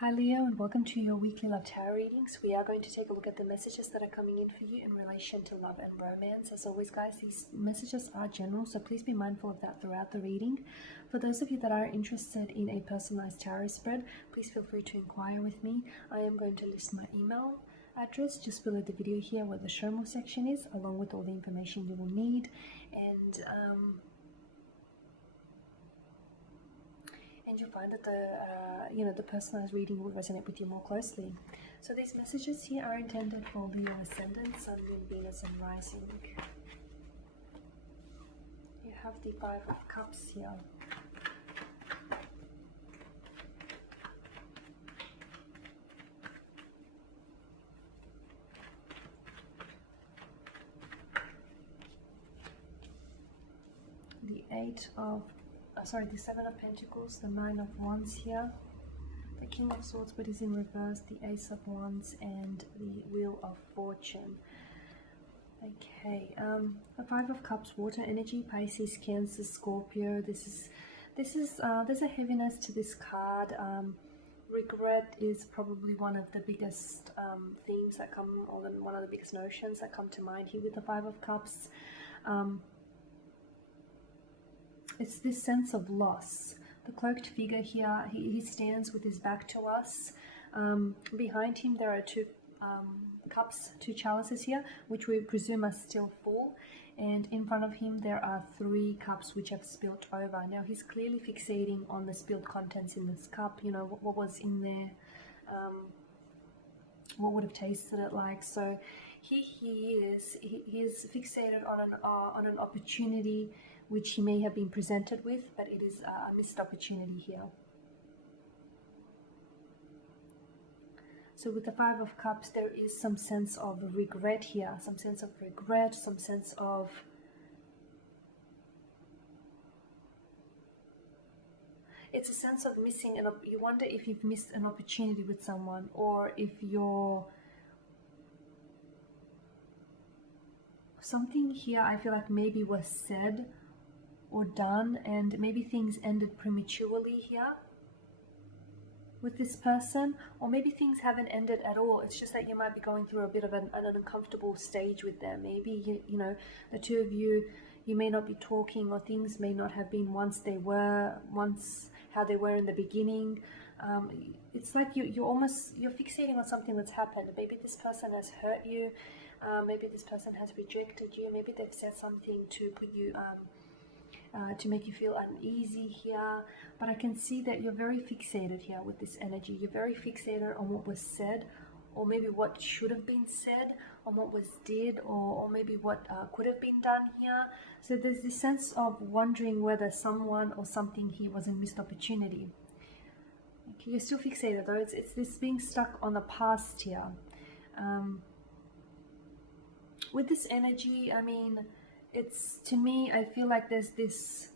Hi Leo, and welcome to your weekly love tarot readings. We are going to take a look at the messages that are coming in for you in relation to love and romance. As always, guys, these messages are general, so please be mindful of that throughout the reading. For those of you that are interested in a personalized tarot spread, please feel free to inquire with me. I am going to list my email address just below the video here where the show more section is, along with all the information you will need. And you'll find that the personalized reading will resonate with you more closely. So these messages here are intended for Leo ascendant, Sun, Moon, Venus, and Rising. You have the Five of Cups here. The Seven of Pentacles, the Nine of Wands here, the King of Swords but is in reverse, the Ace of Wands, and the Wheel of Fortune. Okay, the Five of Cups, water energy, Pisces, Cancer, Scorpio. There's a heaviness to this card. Regret is probably one of the biggest themes that come, or one of the biggest notions that come to mind here with the Five of Cups. It's this sense of loss. The cloaked figure here, he stands with his back to us. Behind him there are two cups, two chalices here, which we presume are still full. And in front of him there are three cups which have spilt over. Now he's clearly fixating on the spilled contents in this cup. You know, what was in there, what would have tasted it like. So he is fixated on an opportunity which he may have been presented with, but it is a missed opportunity here. So with the Five of Cups, there is some sense of regret here, some sense of regret, some sense of it's a sense of missing, you wonder if you've missed an opportunity with someone, or if something here I feel like maybe was said or done, and maybe things ended prematurely here with this person, or maybe things haven't ended at all. It's just that you might be going through a bit of an uncomfortable stage with them. Maybe you know, the two of you may not be talking, or things may not have been once how they were in the beginning. It's like you're fixating on something that's happened. Maybe this person has hurt you, maybe this person has rejected you, maybe they've said something to put you to make you feel uneasy here. But I can see that you're very fixated here with this energy. You're very fixated on what was said, or maybe what should have been said, on what was did, or maybe what could have been done here. So there's this sense of wondering whether someone or something here was a missed opportunity. Okay, you're still fixated though. It's this being stuck on the past here. With this energy, I mean, it's, to me, I feel like there's this,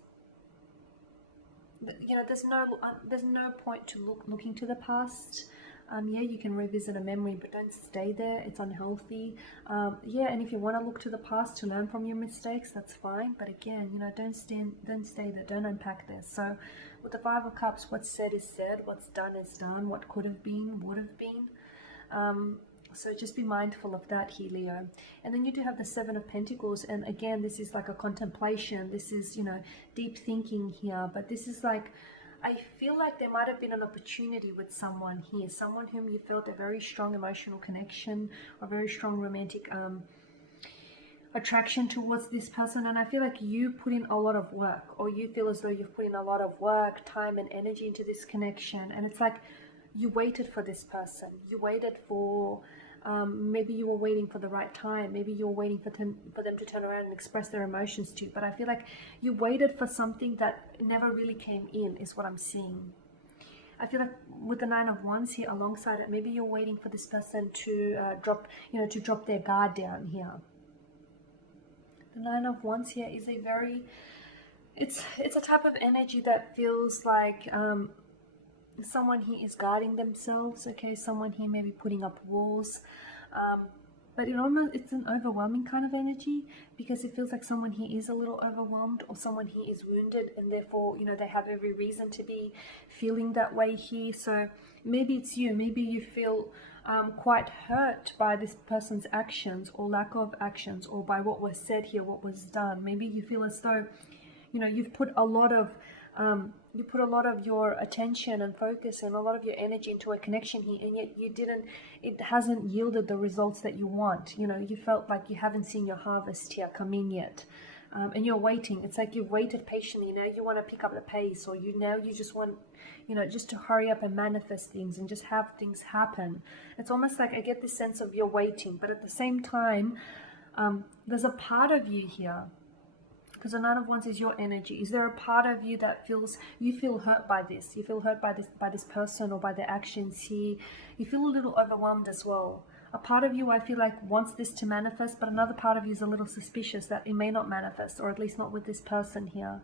you know, there's no point to looking to the past. Yeah, you can revisit a memory, but don't stay there. It's unhealthy. Yeah, and if you want to look to the past to learn from your mistakes, that's fine. But again, you know, don't stay there. Don't unpack this. So with the Five of Cups, what's said is said. What's done is done. What could have been, would have been. So just be mindful of that here, Leo. And then you do have the Seven of Pentacles. And again, this is like a contemplation. This is, you know, deep thinking here. But this is like, I feel like there might have been an opportunity with someone here. Someone whom you felt a very strong emotional connection, or very strong romantic attraction towards this person. And I feel like you put in a lot of work, or you feel as though you've put in a lot of work, time and energy into this connection. And it's like you waited for this person. You waited for... maybe you were waiting for the right time. Maybe you were waiting for them to turn around and express their emotions to you. But I feel like you waited for something that never really came in, is what I'm seeing. I feel like with the Nine of Wands here alongside it, maybe you're waiting for this person to drop their guard down here. The Nine of Wands here is a very, it's a type of energy that feels like someone here is guarding themselves. Okay, someone here may be putting up walls, but it's an overwhelming kind of energy, because it feels like someone here is a little overwhelmed, or someone here is wounded, and therefore, they have every reason to be feeling that way here. So maybe it's you. Maybe you feel quite hurt by this person's actions or lack of actions, or by what was said here, what was done. Maybe you feel as though, you've put a lot of your attention and focus and a lot of your energy into a connection here, and yet it hasn't yielded the results that you want. You felt like you haven't seen your harvest here come in yet. And you're waiting. It's like you've waited patiently. Now you want to pick up the pace, or you just want, just to hurry up and manifest things and just have things happen. It's almost like I get this sense of you're waiting, but at the same time, there's a part of you here, because the Nine of Wands is your energy. Is there a part of you that you feel hurt by this? You feel hurt by this person, or by their actions here. You feel a little overwhelmed as well. A part of you, I feel like, wants this to manifest, but another part of you is a little suspicious that it may not manifest, or at least not with this person here.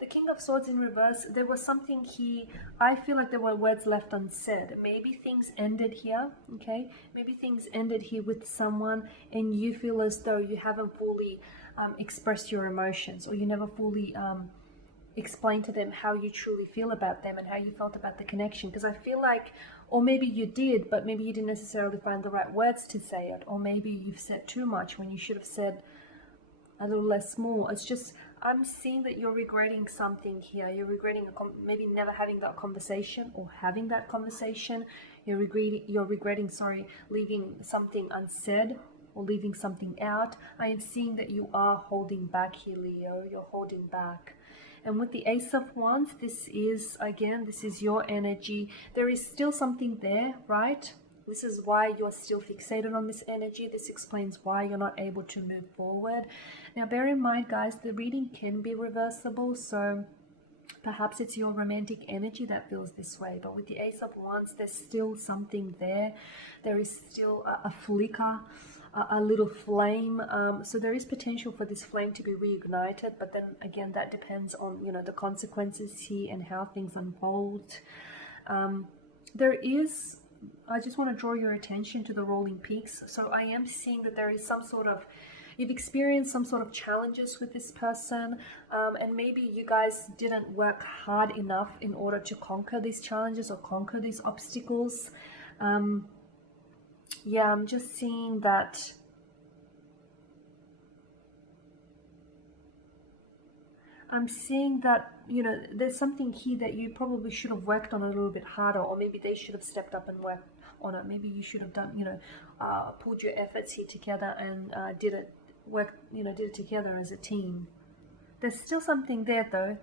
The King of Swords in reverse, there was something here. I feel like there were words left unsaid. Maybe things ended here, okay? Maybe things ended here with someone, and you feel as though you haven't fully expressed your emotions, or you never fully explain to them how you truly feel about them and how you felt about the connection. Because I feel like, or maybe you did, but maybe you didn't necessarily find the right words to say it, or maybe you've said too much when you should have said a little less more. It's just, I'm seeing that you're regretting something here. You're regretting maybe never having that conversation, or having that conversation. You're regretting, leaving something unsaid, or leaving something out. I am seeing that you are holding back here, Leo. You're holding back. And with the Ace of Wands, this is your energy. There is still something there, right? This is why you're still fixated on this energy. This explains why you're not able to move forward. Now, bear in mind, guys, the reading can be reversible. So perhaps it's your romantic energy that feels this way. But with the Ace of Wands, there's still something there. There is still a flicker, a little flame. So there is potential for this flame to be reignited, but then again, that depends on the consequences here and how things unfold. I just want to draw your attention to the rolling peaks. So I am seeing that there is you've experienced some sort of challenges with this person, and maybe you guys didn't work hard enough in order to conquer these challenges or conquer these obstacles. Yeah, I'm just seeing that there's something here that you probably should have worked on a little bit harder, or maybe they should have stepped up and worked on it. Maybe you should have done, pulled your efforts here together and did it together as a team. There's still something there, though.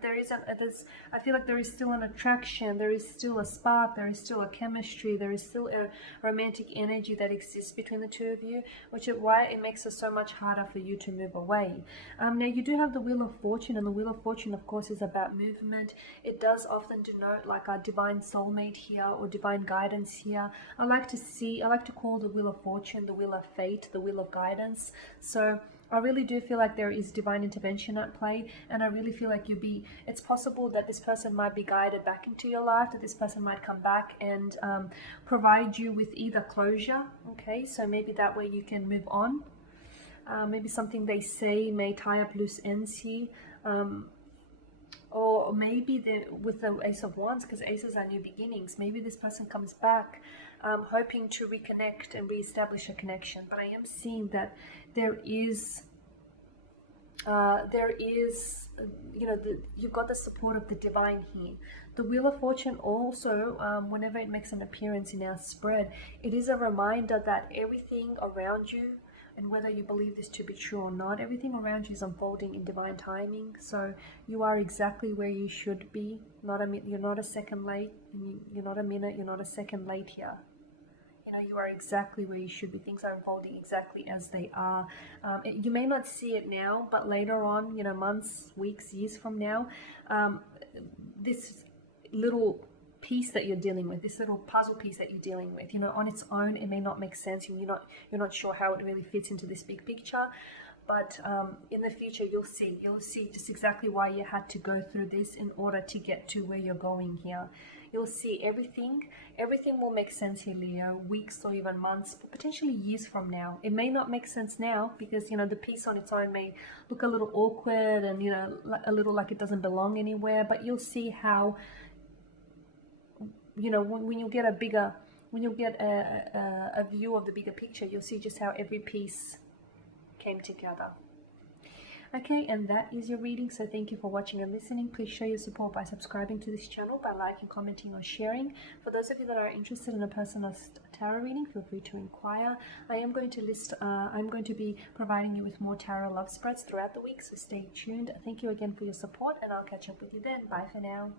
I feel like there is still an attraction, there is still a spark, there is still a chemistry, there is still a romantic energy that exists between the two of you, which is why it makes it so much harder for you to move away. Now, you do have the Wheel of Fortune, and the Wheel of Fortune, of course, is about movement. It does often denote like a divine soulmate here, or divine guidance here. I like to call the Wheel of Fortune the Wheel of Fate, the Wheel of Guidance. So I really do feel like there is divine intervention at play, and I really feel like it's possible that this person might be guided back into your life, that this person might come back and provide you with either closure, okay, so maybe that way you can move on. Maybe something they say may tie up loose ends here, or maybe with the Ace of Wands, because aces are new beginnings, maybe this person comes back hoping to reconnect and reestablish a connection. But I am seeing that you've got the support of the divine here. The Wheel of Fortune also, whenever it makes an appearance in our spread, it is a reminder that everything around you, and whether you believe this to be true or not, everything around you is unfolding in divine timing. So you are exactly where you should be. You're not a second late, you're not a minute, you're not a second late here. You are exactly where you should be. Things are unfolding exactly as they are. You may not see it now, but later on, months, weeks, years from now, this little piece that you're dealing with, this little puzzle piece that you're dealing with, on its own, it may not make sense. You're not sure how it really fits into this big picture. but in the future you'll see just exactly why you had to go through this in order to get to where you're going here. You'll see everything will make sense here, Leo, weeks or even months, but potentially years from now. It may not make sense now because, you know, the piece on its own may look a little awkward and, you know, a little like it doesn't belong anywhere, but you'll see how, you know, when you get a view of the bigger picture, you'll see just how every piece came together. Okay, and that is your reading. So thank you for watching and listening. Please show your support by subscribing to this channel, by liking, commenting, or sharing. For those of you that are interested in a personal tarot reading, feel free to inquire. I'm going to be providing you with more tarot love spreads throughout the week, so stay tuned. Thank you again for your support, and I'll catch up with you then. Bye for now.